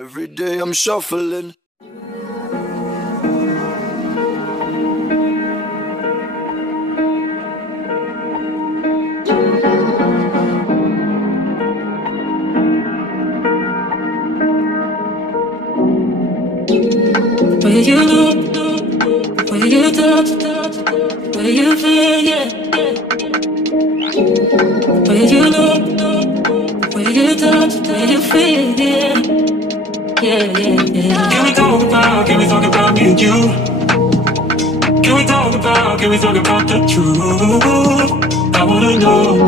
Every day I'm shuffling. Where you look, where you touch, where you feel, yeah. Where you look, where you touch, where you feel, yeah. Yeah, yeah, yeah. Can we talk about me and you? Can we talk about the truth? I wanna know,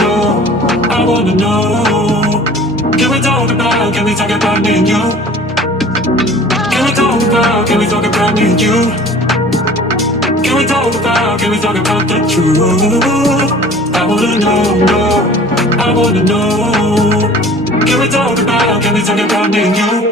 I wanna know. Can we talk about me and you? Can we talk about me and you? Can we talk about the truth? I wanna know, I wanna know. Can we talk about me and you?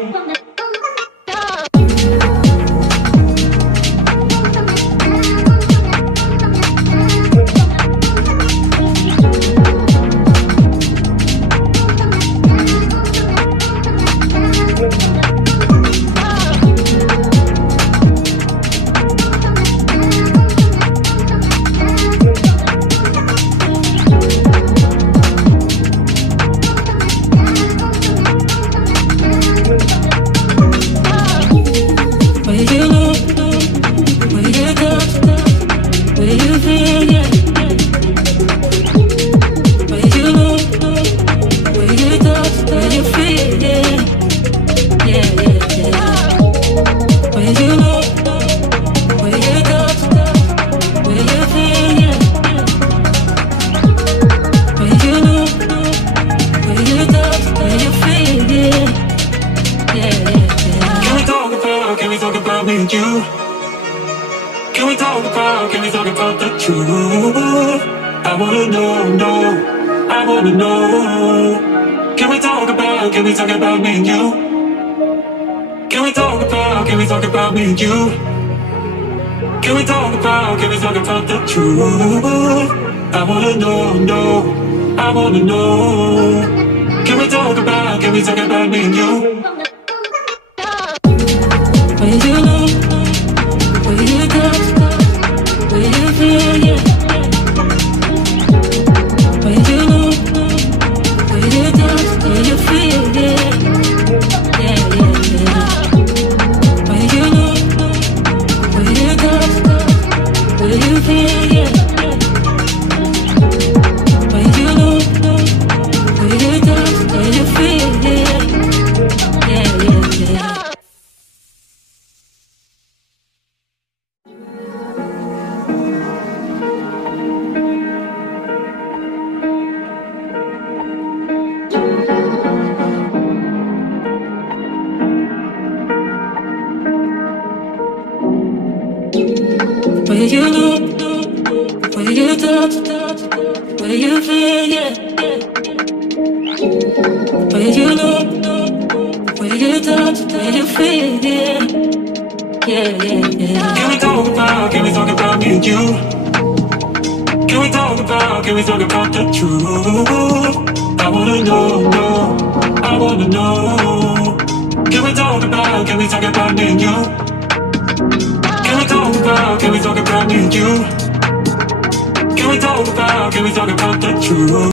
Where you look, where you touch, where you feel, yeah. Where you look, where you touch, where you feel, yeah. Yeah, yeah, yeah. Can we talk about me and you? Can we talk about the truth? I wanna know, I wanna know. Can we talk about me and you? Can we talk about me and you? Can we talk about the truth?